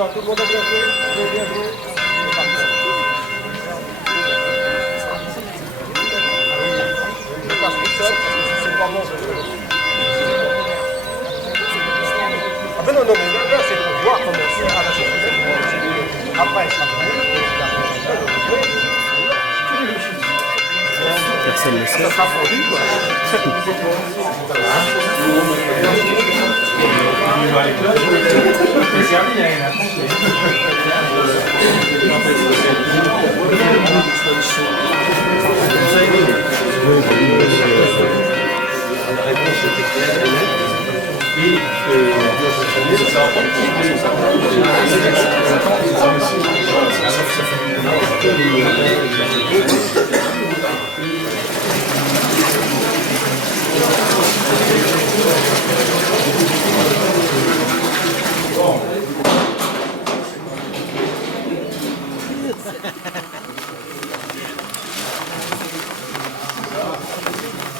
Voilà, tout le monde a bien joué. Vous avez bien joué. C'est parfait. Je passe tout seul parce que si c'est pas bon, ah ben non, non, mais là c'est pour voir comment c'est à la chauffe. Après, ça va mieux. Personne ne sait. Ça sera fondu, quoi. La réponse était claire et nette. Et ça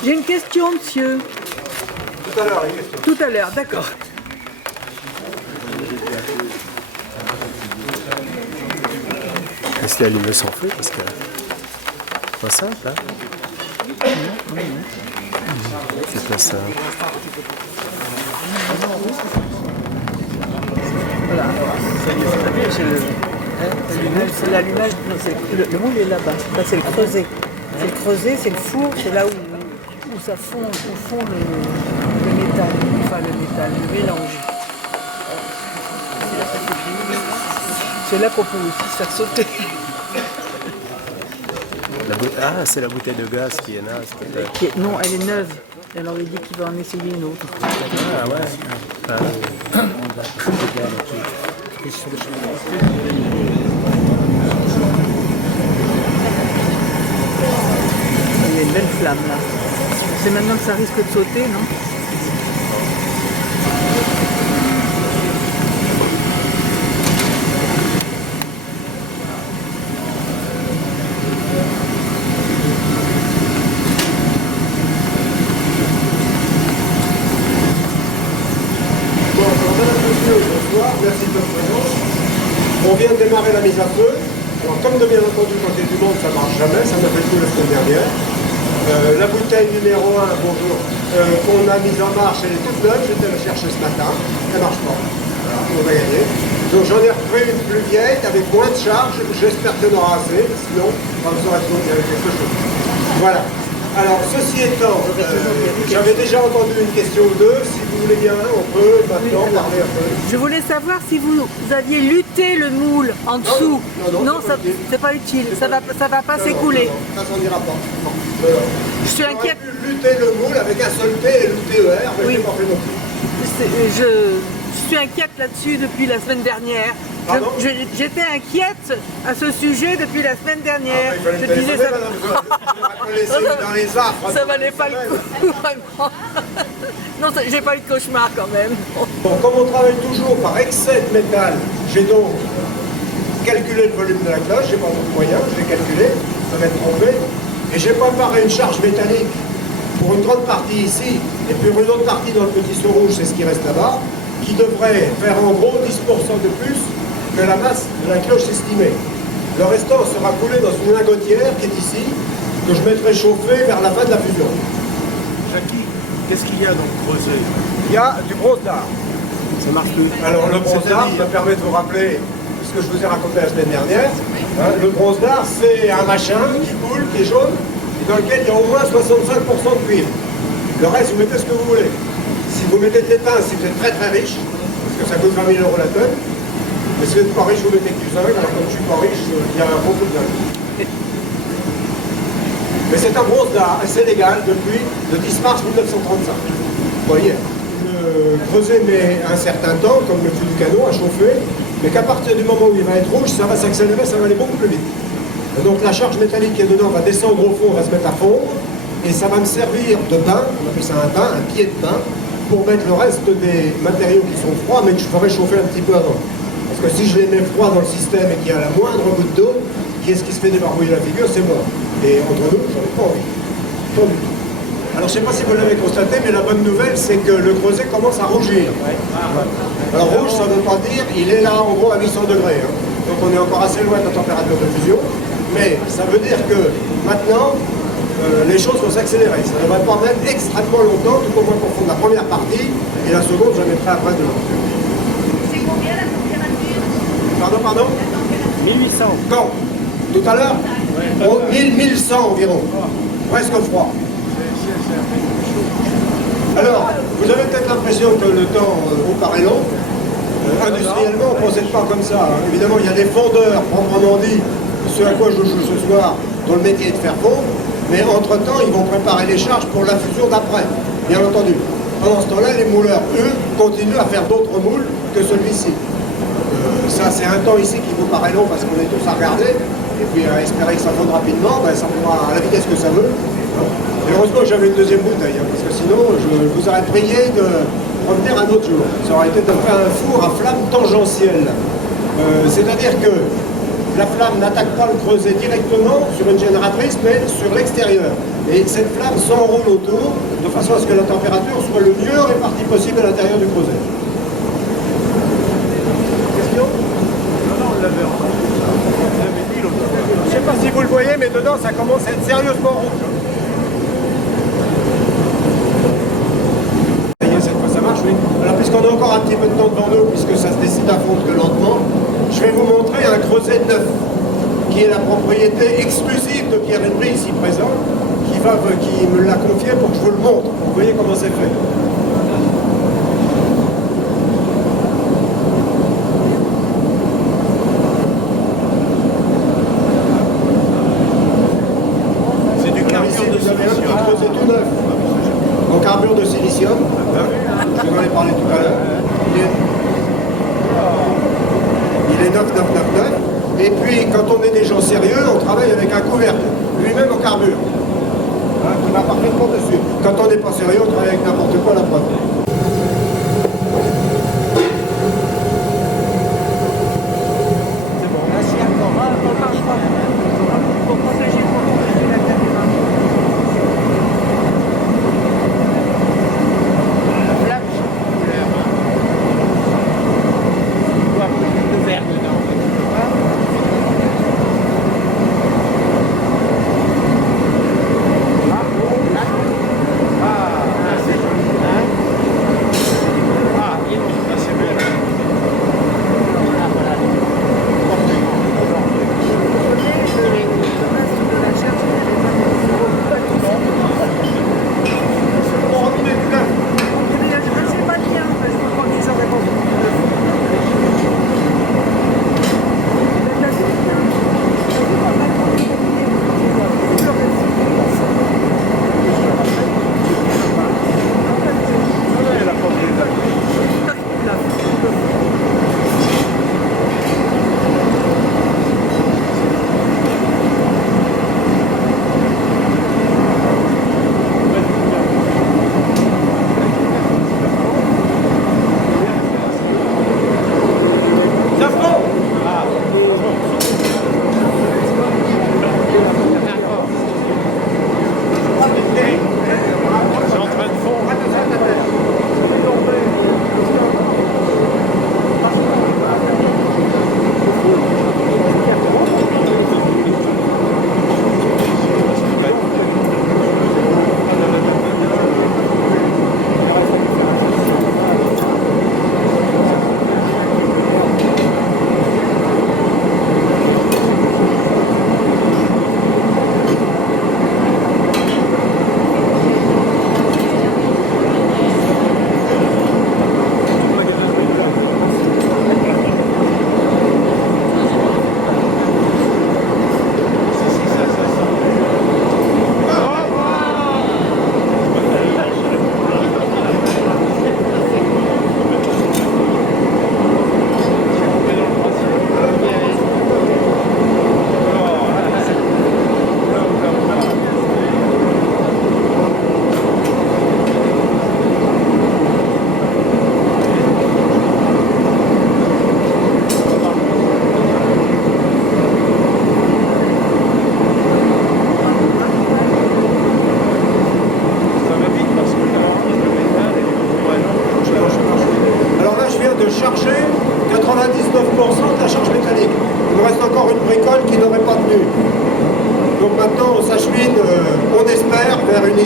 J'ai une question, monsieur. Tout à l'heure, les questions. Tout à l'heure, d'accord. Est-ce que l'allumeur s'en fait parce que pas simple, hein? C'est pas simple. Voilà. C'est l'allumage. Non, le moule est là-bas. Là, c'est le creuset. C'est le creuset, c'est le four, c'est là où ça fond, au fond le métal. Enfin, le métal, le mélange. C'est là qu'on peut aussi se faire sauter. Ah, c'est la bouteille de gaz qui est naze. peut-être. Non, elle est neuve. Elle aurait dit qu'il va en essayer une autre. Ah ouais. Ah, Il y a une belle flamme là. C'est maintenant que ça risque de sauter, non? Bonsoir, merci de votre présence. On vient de démarrer la mise à feu. Alors, comme de bien entendu, quand il y a du monde, ça ne marche jamais. Ça m'a fait le coup la semaine dernière. La bouteille numéro 1, bonjour, qu'on a mise en marche, elle est toute neuve. J'étais la chercher ce matin. Elle ne marche pas. Voilà, on va gagner. Donc j'en ai repris une plus vieille, avec moins de charge. J'espère qu'il y en aura assez. Sinon, vous aurez trouvé qu'il y avait quelque chose. Voilà. Alors, ceci étant, j'avais déjà entendu une question ou deux. Si vous voulez bien, on peut maintenant parler un peu. Je voulais savoir si vous aviez lutté le moule en dessous. Non, c'est pas utile. Ça va pas s'écouler. Ça s'en ira pas. Je suis inquiète. On aurait pu lutter le moule avec un seul T et le TER, mais Oui. je l'ai pas fait non plus. Je suis inquiète là-dessus depuis la semaine dernière. Pardon J'étais inquiète à ce sujet depuis la semaine dernière. Il fallait me Je disais téléphoner, ça. madame, vous aurez laissé dans les affres. Ça valait pas le coup, vraiment. Non, j'ai pas eu de cauchemar quand même. Bon, comme on travaille toujours par excès de métal, j'ai donc calculé le volume de la cloche, j'ai pas d'autre moyen, je l'ai calculé, ça va être trompé, et j'ai préparé une charge métallique pour une grande partie ici, et puis une autre partie dans le petit seau rouge, c'est ce qui reste là-bas, qui devrait faire en gros 10% de plus que la masse de la cloche estimée. Le restant sera coulé dans une lingotière qui est ici, que je mettrai chauffer vers la fin de la fusion. Jackie, qu'est-ce qu'il y a dans le creuset? Il y a du bronze d'art. Ça marche plus. Alors le bronze d'art me permet de vous rappeler ce que je vous ai raconté la semaine dernière. Hein, le bronze d'art, c'est un machin qui coule, qui est jaune, et dans lequel il y a au moins 65% de cuivre. Le reste, vous mettez ce que vous voulez. Si vous mettez de l'étain, si vous êtes très très riche, parce que ça coûte 20 000 € la tonne, mais si vous n'êtes pas riche, vous mettez que du zinc. Alors comme je suis pas riche, il y a beaucoup de zinc. Mais c'est un bronze d'art, et c'est légal depuis le 10 mars 1935. Vous voyez, le creuset met un certain temps, comme le fût du canon, à chauffer, mais qu'à partir du moment où il va être rouge, ça va s'accélérer, ça va aller beaucoup plus vite. Et donc la charge métallique qui est dedans va descendre au fond, va se mettre à fondre, et ça va me servir de bain, on appelle ça un bain, un pied de bain, pour mettre le reste des matériaux qui sont froids, mais que je ferai chauffer un petit peu avant. Parce que si je les mets froids dans le système et qu'il y a la moindre goutte d'eau, qui est-ce qui se fait débarbouiller la figure, c'est moi. Et entre nous, j'en ai pas envie. Pas du tout. Alors je ne sais pas si vous l'avez constaté, mais la bonne nouvelle c'est que le creuset commence à rougir. Alors rouge, ça ne veut pas dire, il est là en gros à 800 degrés. Hein. Donc on est encore assez loin de la température de fusion. Mais ça veut dire que maintenant, les choses vont s'accélérer. Ça ne va pas mettre extrêmement longtemps, tout au moins pour fondre la première partie, et la seconde, je la mettrai après demain. C'est combien la température? Pardon 1800. Quand? Tout à l'heure 1100 environ. Presque froid. Alors, vous avez peut-être l'impression que le temps paraît long. Industriellement, on ne procède pas comme ça. Hein. Évidemment, il y a des fondeurs, proprement dit, ce à quoi je joue ce soir, dont le métier est de faire fondre. Mais entre-temps, ils vont préparer les charges pour la fusion d'après, bien entendu. Pendant ce temps-là, les mouleurs, eux, continuent à faire d'autres moules que celui-ci. Ça, c'est un temps ici qui vous paraît long parce qu'on est tous à regarder. Et puis à espérer que ça fonde rapidement, ben, ça pourra à la vitesse que ça veut. Et heureusement que j'avais une deuxième bouteille, hein, parce que sinon, je vous aurais prié de revenir un autre jour. Ça aurait été de faire un four à flamme tangentielle. C'est-à-dire que la flamme n'attaque pas le creuset directement sur une génératrice, mais sur l'extérieur. Et cette flamme s'enroule autour, de façon à ce que la température soit le mieux répartie possible à l'intérieur du creuset. Question? Non, on l'avait dit l'autre fois. Je ne sais pas si vous le voyez, mais dedans, ça commence à être sérieusement rouge. Ça y est, cette fois, ça marche, oui. Alors, puisqu'on a encore un petit peu de temps devant nous, puisque ça se décide à fondre que lentement, je vais vous montrer un creuset neuf, qui est la propriété exclusive de Pierre Henry, ici présent, qui me l'a confié pour que je vous le montre. Vous voyez comment c'est fait. C'est du Alors carbure ici, de vous avez un silicium. petit creuset tout neuf, en carbure de silicium. Je vous en ai parlé tout à l'heure. Il est 9999. Et puis, quand on est des gens sérieux, on travaille avec un couvercle, lui-même en carbure. Hein, qui va parfaitement dessus. Quand on n'est pas sérieux, on travaille avec n'importe quoi, la preuve.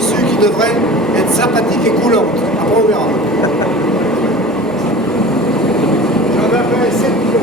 issue qui devrait être sympathique et coulante. Après on verra. J'en avais 7 kilos.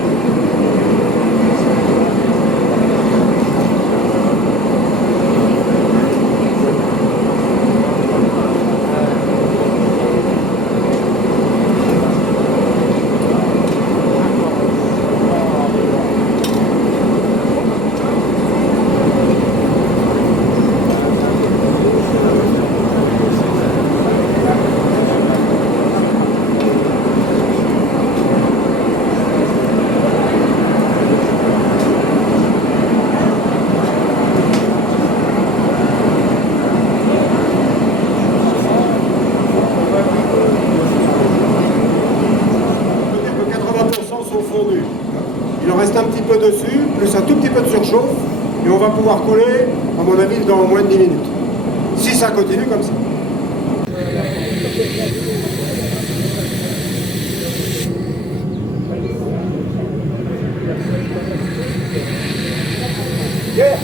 Il en reste un petit peu dessus, plus un tout petit peu de surchauffe, et on va pouvoir couler, à mon avis, dans moins de 10 minutes. Si ça continue comme ça. Pierre,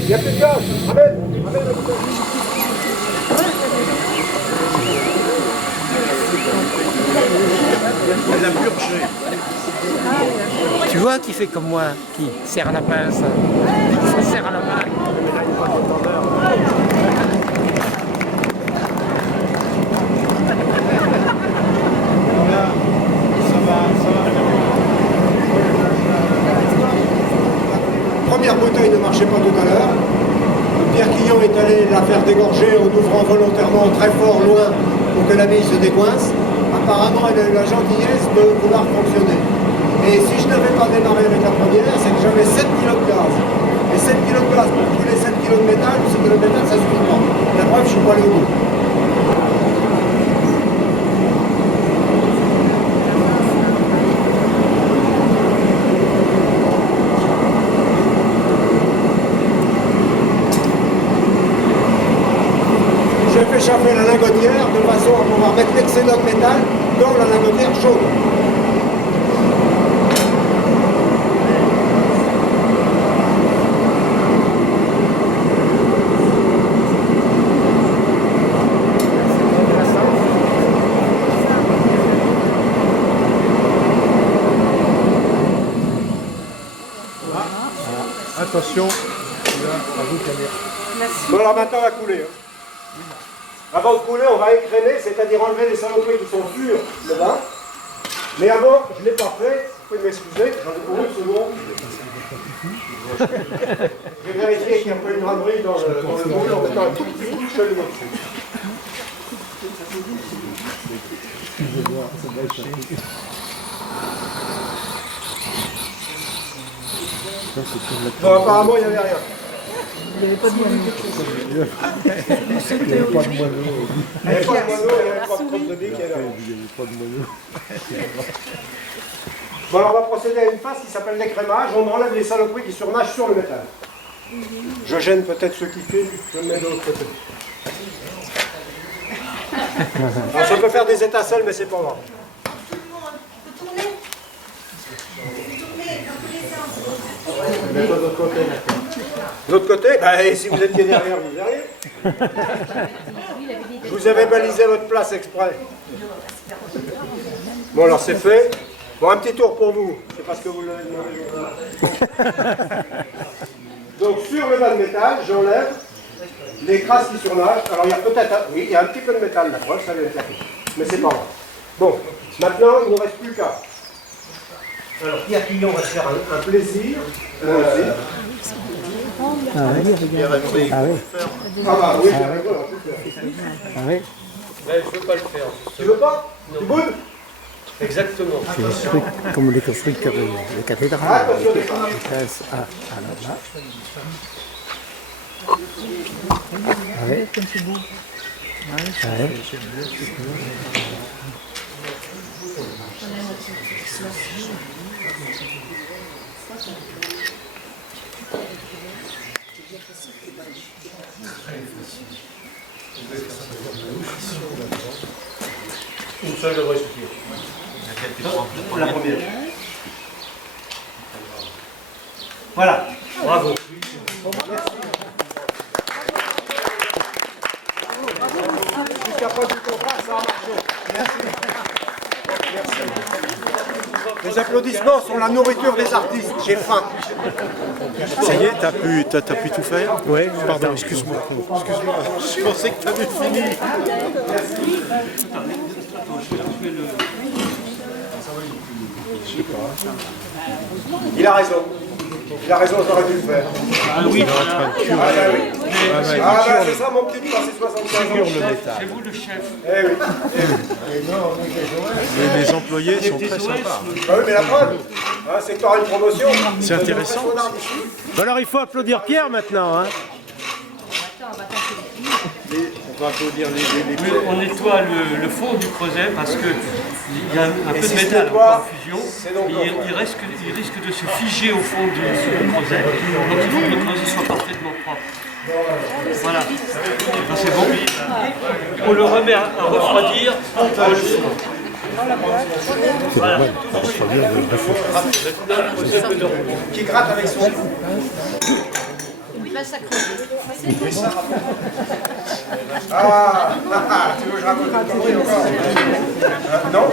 il n'y a plus de gaz. Amène le bouton. Elle a purgé. Tu vois qui fait comme moi, qui serre la pince, ça serre à la main. Première bouteille ne marchait pas tout à l'heure. Pierre Quillon est allé la faire dégorger en ouvrant volontairement très fort loin pour que la bille se décoince. Apparemment, elle a eu la gentillesse de vouloir fonctionner. Et si je n'avais pas démarré avec la première, c'est que j'avais 7 kg de gaz. Et 7 kg de gaz pour couler 7 kg de métal, 7 kg de métal, ça suffit pas. La preuve, je suis pas allé au bout. J'ai fait chauffer la lingotière de façon à pouvoir mettre l'excédent de métal dans la lingotière chaude. Attention, à vous caméra. Bon, alors maintenant on va couler. Avant de couler, on va écrémer, c'est-à-dire enlever les saloperies qui sont sur le bain. Mais avant, je ne l'ai pas fait, vous pouvez m'excuser, j'en ai pour une seconde. Je vais vérifier qu'il n'y a pas une ramerie dans le moule en mettant un tout petit coup de chalumeau dessus. Bon, apparemment, il n'y avait rien. Il n'y avait pas de moineau. Il n'y avait pas de moineau, il n'y avait pas de crotte de bique, il n'y avait rien. Bon, alors on va procéder à une phase qui s'appelle l'écrémage. On enlève les saloperies qui surnagent sur le métal. Je gêne peut-être ceux qui filment, je me mets de l'autre côté. Alors, ça peut faire des étincelles, mais c'est pas grave. De l'autre côté. De l'autre côté, bah, si vous étiez derrière, vous verriez. Je vous avais balisé votre place exprès. Bon, alors c'est fait. Bon, un petit tour pour vous. C'est parce que vous l'avez demandé. Donc, sur le bas de métal, j'enlève les crasses qui surnagent. Alors, il y a peut-être, oui, il y a un petit peu de métal, la preuve, ça vient de claquer. Mais c'est pas grave. Bon, maintenant, il ne nous reste plus qu'à. Alors, Pierre Quillon va se faire un plaisir. Moi aussi. Ah oui, ah oui. Ah bah oui, j'ai raison, en tout cas. Ah oui. Mais je veux pas le faire. Tu veux pas? Tu boudes? Exactement. C'est des trucs comme les construits de cathédrales. Attention, Avec la classe à là-bas. Ah oui. Ah oui. Une seule devrait suffire. pour la première. Voilà. Bravo. Merci. preuve du contraire, ça a marché. Merci. Merci. Les applaudissements sont la nourriture des artistes. J'ai faim. Ça y est, t'as pu tout faire? Oui, Pardon, excuse-moi. Excuse-moi, je pensais que t'avais fini. Il a raison. Il a raison, j'aurais dû le faire. Ah oui, Ah bah oui. Ah bah c'est ça mon petit de passer 75 ans. c'est vous le chef. Eh oui. Les employés sont très sympas. Bah oui, mais la preuve, hein, c'est que tu auras une promotion. C'est intéressant. Bon, alors il faut applaudir Pierre maintenant. Hein. On va applaudir les On nettoie le fond du creuset parce qu'il y a un peu de si métal c'est en toi, fusion. c'est donc Il risque de se figer au fond du creuset. Donc il faut que le creuset soit parfaitement propre. Voilà. Ben, c'est bon. On le remet à refroidir dans le four. Voilà. Qui gratte avec son. Il va s'accrocher. Ah, tu veux que je raconte une connerie encore non,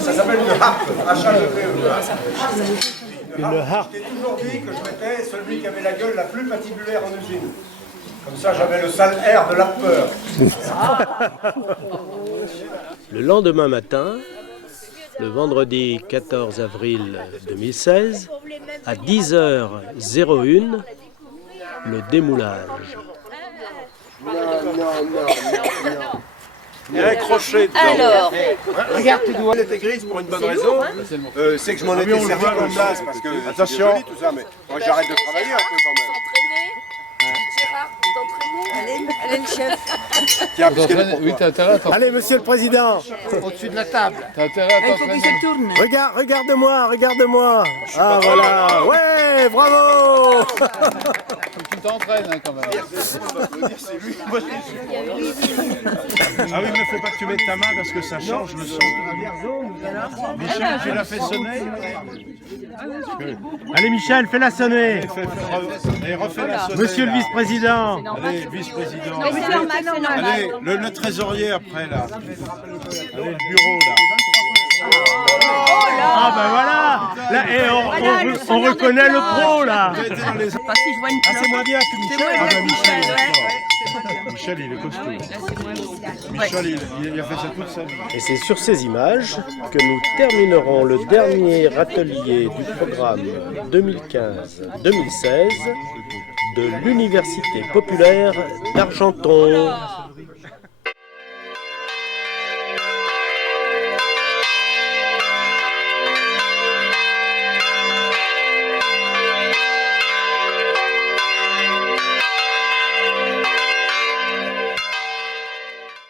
ça s'appelle une harpe, H-A-P-E. Une harpe. J'ai toujours dit que je mettais celui qui avait la gueule la plus patibulaire en usine. Comme ça, j'avais le sale air de la peur. Le lendemain matin, le vendredi 14 avril 2016, à 10h01, le démoulage. Il y a un crochet dedans. Alors, Regarde tes doigts, elle était grise pour une bonne raison. C'est que je m'en étais servi comme place parce que Attention. c'est joli, tout ça, mais moi j'arrête de travailler un peu quand même. Gérard, t'entraîner. Elle est le chef. Tiens, puisqu'elle est pour Oui, toi. t'as intérêt à t'entraîner. Allez, monsieur le président, Au-dessus de la table. T'as intérêt à Il faut qu'il t'entraîner. se tourne. regarde-moi, regarde-moi. Ah voilà, ouais, bravo. Faut que tu t'entraînes hein, quand même. Ah oui, mais faut pas que tu mettes ta main parce que ça change le son. Michel, tu l'as fait sonner. Allez, Michel, fais-la sonner. Et refais la sonner. Monsieur le là. vice-président. Allez, vice-président. C'est normal, c'est normal. Allez, le trésorier après là. Allez, le bureau là. Ah ben voilà. Là, on reconnaît le pro là. Pas si je vois une Ah, c'est moins bien que Michel. Ah ben Michel, il est ouais. fort. Michel, il est costaud. Michel, il a fait ça toute sa vie. Et c'est sur ces images que nous terminerons le dernier atelier du programme 2015-2016 de l'Université populaire d'Argenton.